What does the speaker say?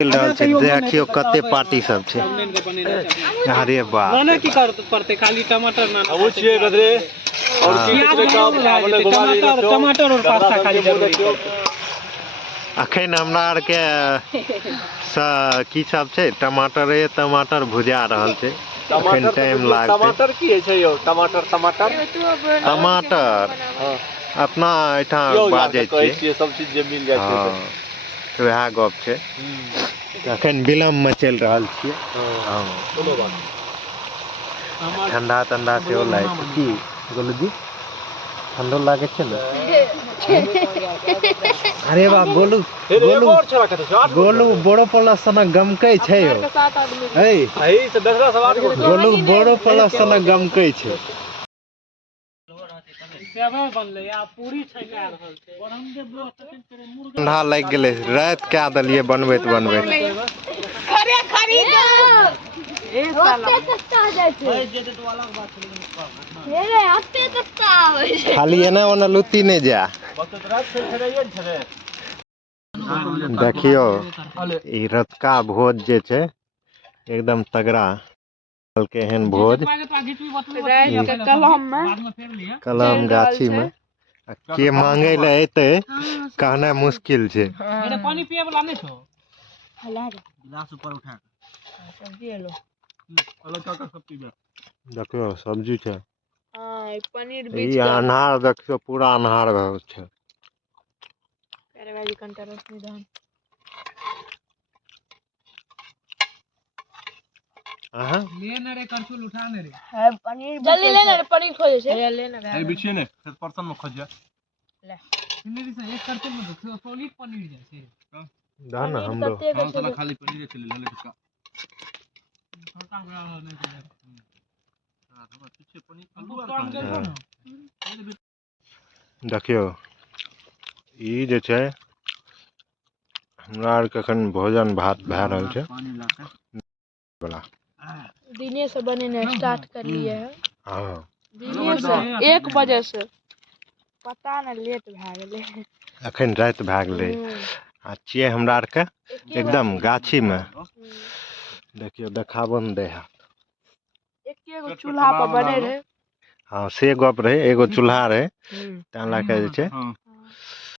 चल रहल छै देखियो कते पार्टी सब छै। अरे वाह माने की करते खाली टमाटर ना अब छिए गदरे और की टमाटर और पास्ता खाली जरूरी है। अखन हमरा आर के की सब छै टमाटर भुजा रहल छै। अखन टाइम लागतै। टमाटर की है छै यो टमाटर अपना एठाम बाजै छियै सब चीज जे मिल जाय छै। वएह गप छै। अखन विलम्ब में चल रहल छियै। ठंडा सेहो लागै छै की गोलूजी ठंडो लागै छै ने। अरे वाह गोलू बोरो प्लस सना गमकै छै यौ। गोलू बोरो प्लस सना गमकै छै। ठंडा लग गेलै रात कए देलियै बनबैत खाली एने ओने लुत्ती नहीं जा। देखियो ई रतका भोज जे छै एकदम तगड़ा केहन भोज कलम गाछी में के मांगे ले एते कहना मुश्किल छै। पानी पिए वाला नहीं छो गिलास ऊपर उठा सब्जी लो देखियो सब्जी छै। पनीर ई अनहार देखियो पूरा अनहार भए छै। लेने रे करछुल उठाने रे पनीर जल्दी लेना रे पनीर खोजे छे लेना ए बिछिए ने फिर परसन में खोज जा ले पनीर से एक करछुल में तो सॉलिड पनीर जाय छे। दाना हम दो हम साला खाली पनीर चले ले टिक्का छोटा बड़ा नहीं है। हां पीछे पनीर आलू देखियो ई जे छै हमरा आर के अखन भोजन भात भए रहल छै। दिने से बनेने स्टार्ट कर लिए है। हां दिने से 1 बजे से पता न लेट भए गेले अखन रात भए गेले आ छिए हमरा आर के एकदम गाछी में। देखियो देखाबो न दे है एकेगो चूल्हा पर बने रहे। हां से गप रहे एगो चूल्हा रहे ता ला के जे छै